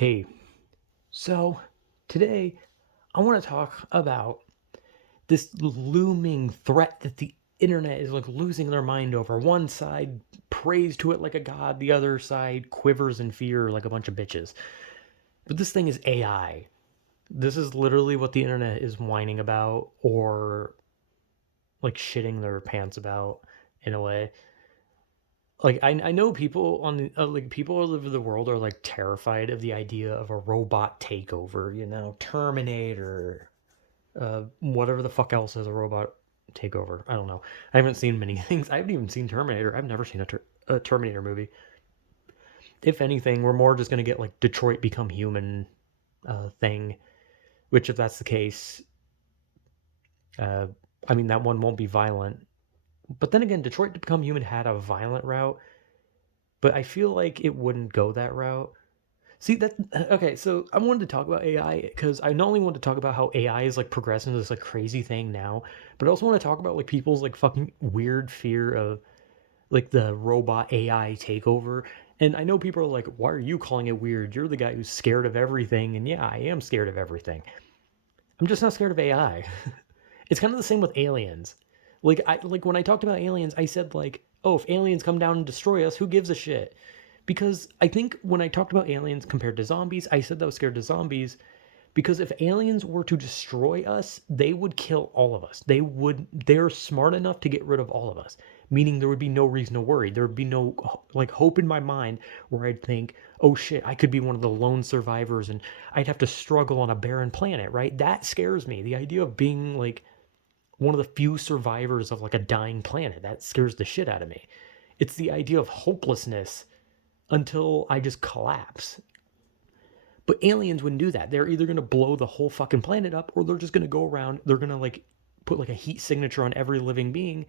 Hey, so today I want to talk about this looming threat that the internet is like losing their mind over. One side prays to it like a god, the other side quivers in fear like a bunch of bitches. But this thing is AI. This is literally what the internet is whining about or like shitting their pants about in a way. Like I know people on the like people all over the world are like terrified of the idea of a robot takeover, Terminator, whatever the fuck else is a robot takeover. I don't know. I haven't seen many things. I haven't even seen Terminator. I've never seen a Terminator movie. If anything, we're more just gonna get like Detroit Become Human thing. Which, if that's the case, uh, I mean that one won't be violent. But then again, Detroit Become Human had a violent route, but I feel like it wouldn't go that route. See that okay, so I wanted to talk about AI because I not only want to talk about how AI is like progressing this like crazy thing now, but I also want to talk about like people's like fucking weird fear of like the robot AI takeover. And I know people are like, why are you calling it weird? You're the guy who's scared of everything. And yeah, I am scared of everything. I'm just not scared of AI. It's kind of the same with aliens. Like when I talked about aliens, I said like, oh, if aliens come down and destroy us, who gives a shit? Because I think when I talked about aliens compared to zombies, I said that I was scared of zombies because if aliens were to destroy us, they would kill all of us. They're smart enough to get rid of all of us, meaning there would be no reason to worry. There would be no like hope in my mind where I'd think, "Oh shit, I could be one of the lone survivors and I'd have to struggle on a barren planet," right? That scares me. The idea of being like one of the few survivors of like a dying planet, that scares the shit out of me. It's the idea of hopelessness until I just collapse. But aliens wouldn't do that. They're either going to blow the whole fucking planet up or they're just going to go around, they're going to like put like a heat signature on every living being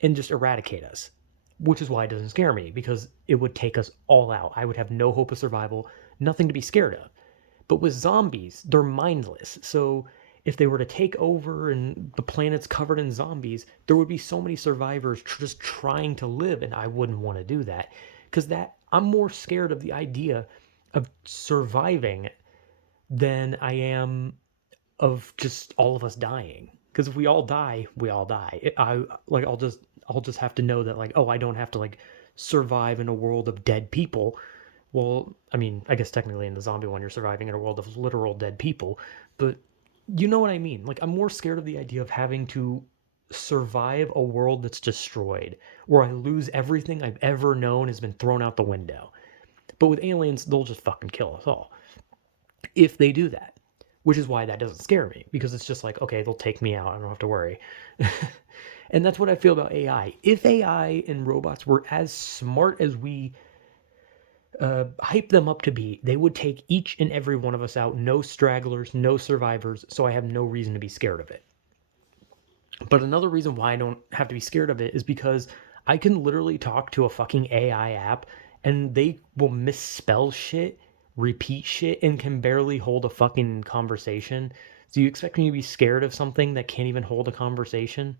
and just eradicate us. Which is why it doesn't scare me because it would take us all out. I would have no hope of survival, nothing to be scared of. But with zombies, they're mindless. So if they were to take over and the planet's covered in zombies, there would be so many survivors just trying to live, and I wouldn't want to do that because that I'm more scared of the idea of surviving than I am of just all of us dying. Because if we all die, we all die. I'll just have to know that like, oh, I don't have to like survive in a world of dead people. Well, I mean, I guess technically in the zombie one, you're surviving in a world of literal dead people, but you know what I mean. Like, I'm more scared of the idea of having to survive a world that's destroyed, where I lose everything I've ever known has been thrown out the window. But with aliens, they'll just fucking kill us all if they do that. Which is why that doesn't scare me because it's just like, okay, they'll take me out. I don't have to worry. And that's what I feel about AI. If AI and robots were as smart as we hype them up to be, they would take each and every one of us out. No stragglers, no survivors. So I have no reason to be scared of it. But another reason why I don't have to be scared of it is because I can literally talk to a fucking AI app and they will misspell shit, repeat shit, and can barely hold a fucking conversation. So you expect me to be scared of something that can't even hold a conversation?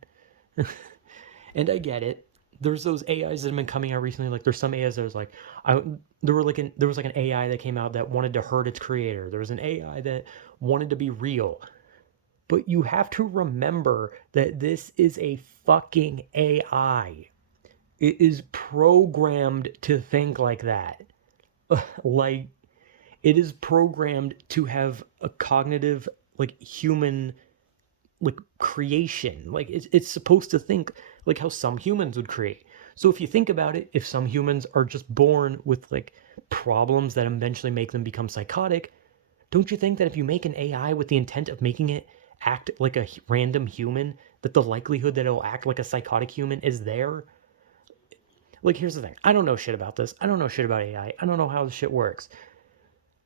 And I get it. There's those AIs that have been coming out recently. Like there's some AIs that was like, I there was like an AI that came out that wanted to hurt its creator. There was an AI that wanted to be real. But you have to remember that this is a fucking AI. It is programmed to think like that. Like it is programmed to have a cognitive like human like creation. Like it's supposed to think like how some humans would create. So if you think about it, if some humans are just born with like problems that eventually make them become psychotic, don't you think that if you make an AI with the intent of making it act like a random human, that the likelihood that it'll act like a psychotic human is there? Like, here's the thing. I don't know shit about this. I don't know shit about AI. I don't know how this shit works.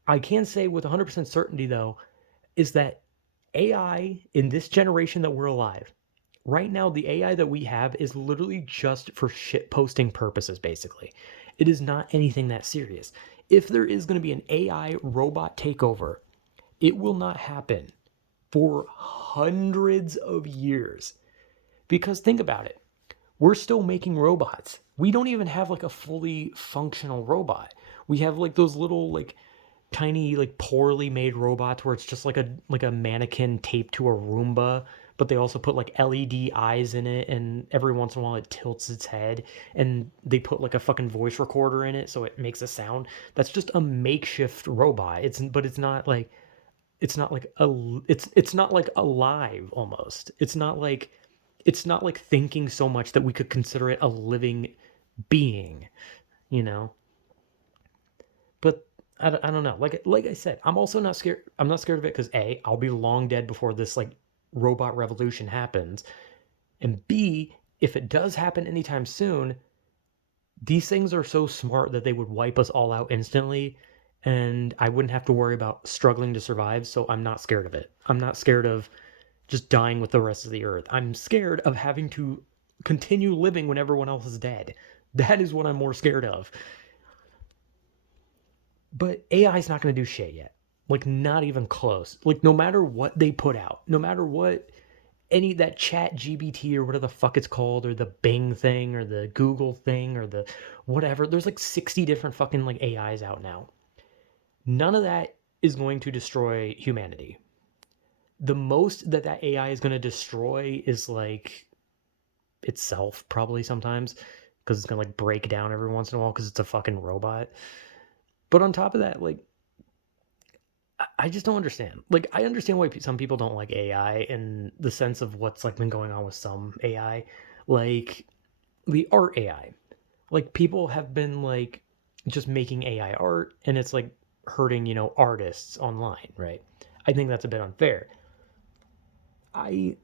I can say with 100% certainty, though, is that AI in this generation that we're alive, right now, the AI that we have is literally just for shit posting purposes, basically. It is not anything that serious. If there is going to be an AI robot takeover, it will not happen for hundreds of years. Because think about it. We're still making robots. We don't even have like a fully functional robot. We have like those little like tiny, like poorly made robots where it's just like a mannequin taped to a Roomba, but they also put like LED eyes in it, and every once in a while it tilts its head, and they put like a fucking voice recorder in it so it makes a sound. That's just a makeshift robot. It's not like it's not like alive almost. It's not like thinking so much that we could consider it a living being, you know. But I don't know. Like I said, I'm also not scared. I'm not scared of it because A, I'll be long dead before this like robot revolution happens, and B, if it does happen anytime soon, these things are so smart that they would wipe us all out instantly, and I wouldn't have to worry about struggling to survive. So I'm not scared of it. I'm not scared of just dying with the rest of the earth. I'm scared of having to continue living when everyone else is dead. That is what I'm more scared of. But AI is not going to do shit yet. Like, not even close. Like, no matter what they put out, no matter what any that chat GBT or whatever the fuck it's called, or the Bing thing, or the Google thing, or the whatever, there's like 60 different fucking like AIs out now. None of that is going to destroy humanity. The most that AI is going to destroy is like itself, probably sometimes, because it's going to like break down every once in a while because it's a fucking robot. But on top of that, like, I just don't understand. Like, I understand why some people don't like AI in the sense of what's like been going on with some AI, like the art AI. Like, people have been like just making AI art, and it's like hurting, you know, artists online, right? I think that's a bit unfair. I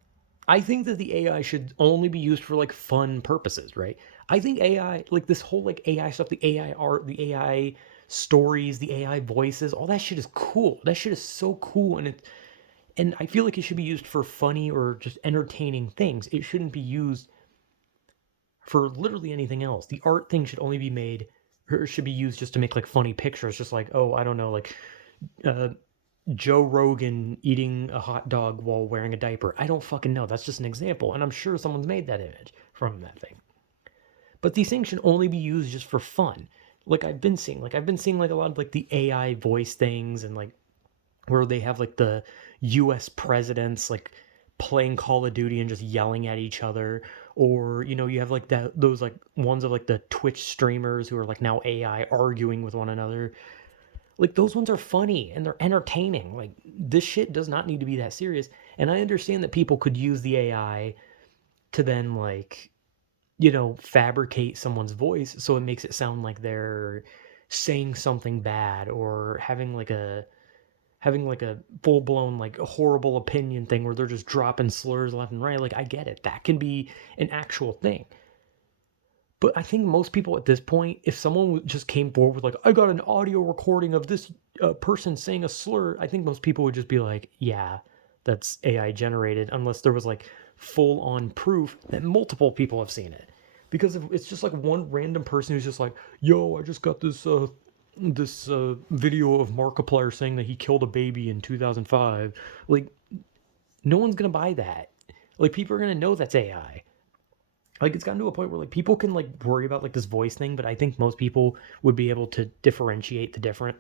I think that the AI should only be used for like fun purposes, right? I think AI, like this whole like AI stuff, the AI art, the AI stories, the AI voices, all that shit is cool. That shit is so cool, and I feel like it should be used for funny or just entertaining things. It shouldn't be used for literally anything else. The art thing should only be made or should be used just to make like funny pictures, just like, oh, I don't know, like uh Joe Rogan eating a hot dog while wearing a diaper. I don't fucking know. That's just an example. And I'm sure someone's made that image from that thing. But these things should only be used just for fun. I've been seeing like a lot of like the AI voice things, and like where they have like the US presidents like playing Call of Duty and just yelling at each other. Or, you know, you have like those like ones of like the Twitch streamers who are like now AI arguing with one another. Like, those ones are funny and they're entertaining. Like, this shit does not need to be that serious. And I understand that people could use the AI to then like, you know, fabricate someone's voice so it makes it sound like they're saying something bad, or having like a full blown like horrible opinion thing where they're just dropping slurs left and right. Like, I get it. That can be an actual thing. But I think most people at this point, if someone just came forward with like, I got an audio recording of this person saying a slur, I think most people would just be like, yeah, that's AI generated, unless there was like full on proof that multiple people have seen it. Because if it's just like one random person who's just like, yo, I just got this video of Markiplier saying that he killed a baby in 2005. Like, no one's gonna buy that. Like, people are gonna know that's AI. Like, it's gotten to a point where like people can like worry about like this voice thing, but I think most people would be able to differentiate the difference.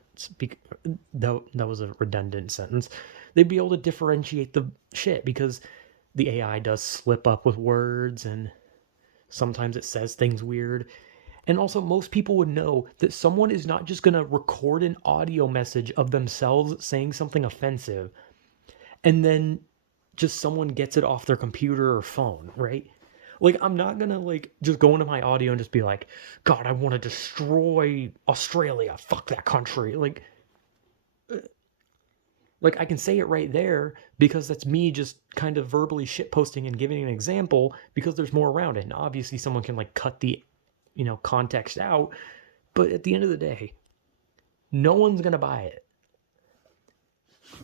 Though that was a redundant sentence, they'd be able to differentiate the shit because the AI does slip up with words, and sometimes it says things weird. And also, most people would know that someone is not just gonna record an audio message of themselves saying something offensive and then just someone gets it off their computer or phone, right? Like, I'm not gonna like just go into my audio and just be like, God, I want to destroy Australia. Fuck that country. Like I can say it right there because that's me just kind of verbally shitposting and giving an example because there's more around it. And obviously someone can like cut the, you know, context out, but at the end of the day, no one's gonna buy it.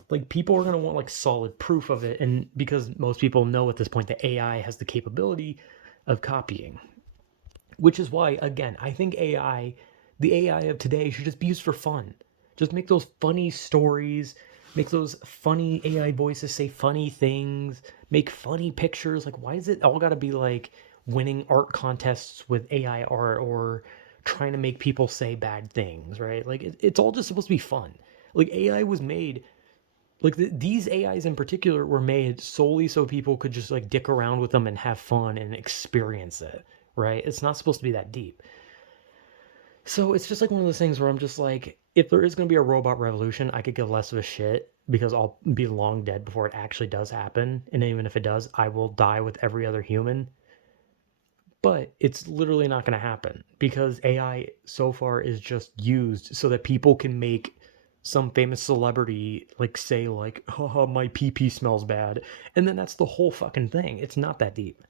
Like, people are going to want like solid proof of it, and because most people know at this point that AI has the capability of copying, which is why, again, I think the AI of today should just be used for fun. Just make those funny stories, make those funny AI voices say funny things, make funny pictures. Like, why is it all got to be like winning art contests with AI art, or trying to make people say bad things, right? Like, it's all just supposed to be fun. Like AI was made, like these AIs in particular were made solely so people could just like dick around with them and have fun and experience it, right? It's not supposed to be that deep. So it's just like one of those things where I'm just like, if there is going to be a robot revolution, I could give less of a shit because I'll be long dead before it actually does happen. And even if it does, I will die with every other human. But it's literally not going to happen because AI so far is just used so that people can make some famous celebrity like say like, haha, my pee pee smells bad. And then that's the whole fucking thing. It's not that deep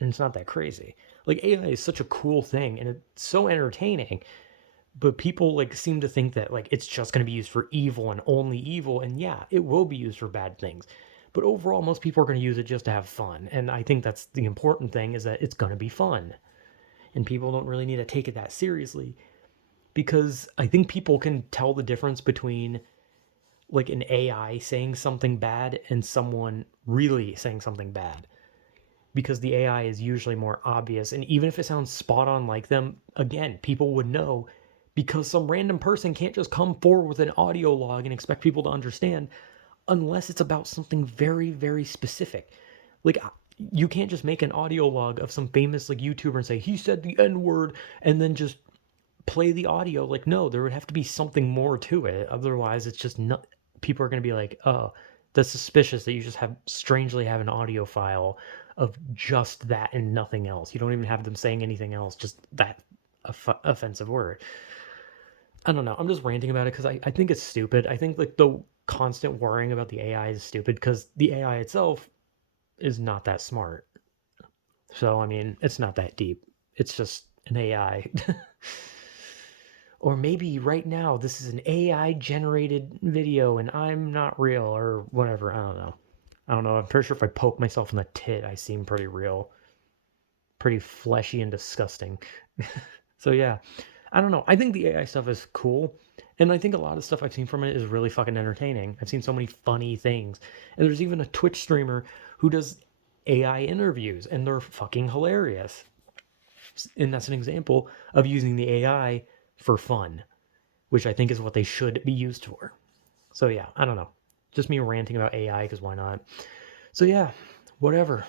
and it's not that crazy. Like AI is such a cool thing and it's so entertaining, but people like seem to think that like it's just going to be used for evil and only evil, and yeah, it will be used for bad things, but overall most people are going to use it just to have fun, and I think that's the important thing, is that it's going to be fun, and people don't really need to take it that seriously, because I think people can tell the difference between like an AI saying something bad and someone really saying something bad, because the AI is usually more obvious. And even if it sounds spot on like them, again, people would know, because some random person can't just come forward with an audio log and expect people to understand unless it's about something very, very specific. Like, you can't just make an audio log of some famous like YouTuber and say he said the N word and then just play the audio. Like, no, there would have to be something more to it. Otherwise, it's just not. People are going to be like, oh, that's suspicious that you just strangely have an audio file of just that and nothing else. You don't even have them saying anything else, just that offensive word. I don't know. I'm just ranting about it because I think it's stupid. I think like the constant worrying about the AI is stupid because the AI itself is not that smart. So, I mean, it's not that deep. It's just an AI. Or maybe right now this is an AI generated video and I'm not real or whatever. I don't know. I don't know. I'm pretty sure if I poke myself in the tit, I seem pretty real, pretty fleshy and disgusting. So yeah, I don't know. I think the AI stuff is cool. And I think a lot of stuff I've seen from it is really fucking entertaining. I've seen so many funny things. And there's even a Twitch streamer who does AI interviews and they're fucking hilarious. And that's an example of using the AI for fun, which I think is what they should be used for. So yeah, I don't know. Just me ranting about AI because why not? So yeah, whatever.